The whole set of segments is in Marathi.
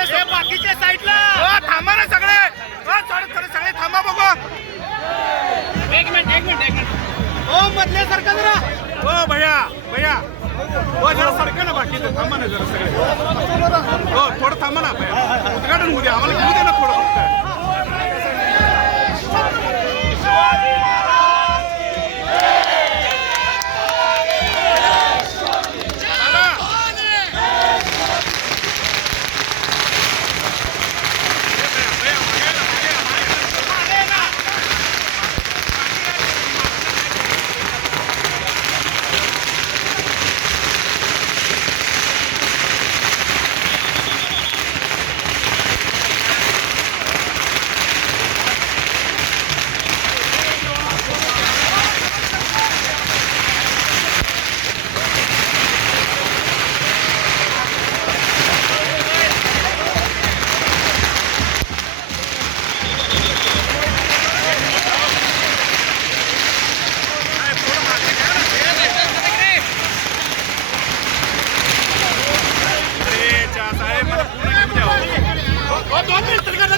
मधल्या बाकीच्या साईडला थांबा ना सगळे सगळे थांबा बघू. एक मिनिट हो मधल्या सारखा जरा हो भैया हो जरा सारखं ना बाकीचं थांबा ना जरा सगळे. हो थोडं थांबा ना भैया, उद्घाटन होऊ द्या आम्हाला, घेऊ दे ना थोडं फक्त.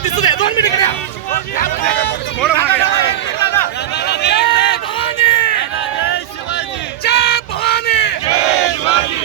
दिसू दे 2 मिनिट.